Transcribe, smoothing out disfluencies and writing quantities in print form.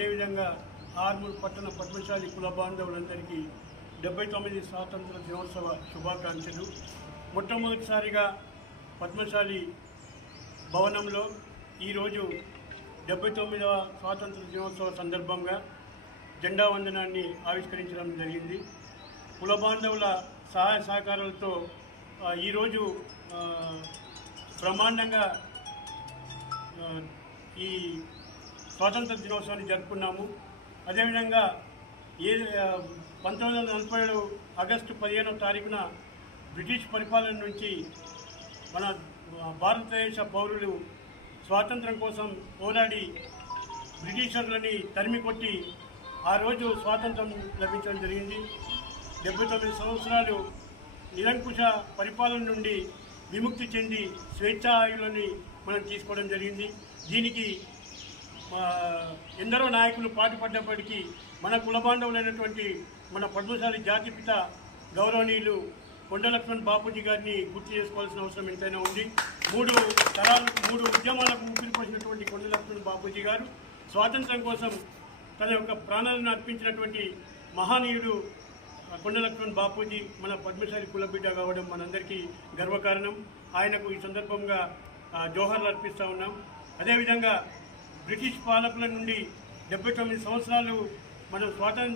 అదేవిధంగా ఆర్మూర్ పట్టణ పద్మశాలి కుల బాంధవులందరికీ 79 స్వాతంత్ర దినోత్సవ శుభాకాంక్షలు. మొట్టమొదటిసారిగా పద్మశాలి భవనంలో ఈరోజు 79వ స్వాతంత్ర దినోత్సవ సందర్భంగా జెండా వందనాన్ని ఆవిష్కరించడం జరిగింది. కుల బాంధవుల సహాయ సహకారాలతో ఈరోజు బ్రహ్మాండంగా ఈ స్వాతంత్ర దినోత్సవాన్ని జరుపుకున్నాము. అదేవిధంగా 1947 ఆగస్టు 15వ తారీఖున బ్రిటిష్ పరిపాలన నుంచి మన భారతదేశ పౌరులు స్వాతంత్రం కోసం పోరాడి బ్రిటిషర్లని తరిమి కొట్టి ఆ రోజు స్వాతంత్రం లభించడం జరిగింది. 79 సంవత్సరాలు నిరంకుశ పరిపాలన నుండి విముక్తి చెంది స్వేచ్ఛాయులని మనం తీసుకోవడం జరిగింది. దీనికి ఎందరో నాయకులు పాటుపడ్డప్పటికీ మన కులబాంధవులైనటువంటి మన పద్మశాలి జాతిపిత గౌరవనీయులు కొండ లక్ష్మణ్ బాపూజీ గారిని గుర్తు చేసుకోవాల్సిన అవసరం ఎంతైనా ఉంది. 3 ఉద్యమాలకు ఊపిరిపోసినటువంటి కొండ లక్ష్మణ్ బాపూజీ గారు స్వాతంత్రం కోసం తన యొక్క ప్రాణాలను అర్పించినటువంటి మహానీయుడు కొండ లక్ష్మణ్ బాపూజీ మన పద్మశాలి కులబిడ్డ కావడం మనందరికీ గర్వకారణం. ఆయనకు ఈ సందర్భంగా జోహార్లు అర్పిస్తూ ఉన్నాం. అదేవిధంగా బ్రిటిష్ పాలకుల నుండి 79 సంవత్సరాలు మనం స్వాతంత్ర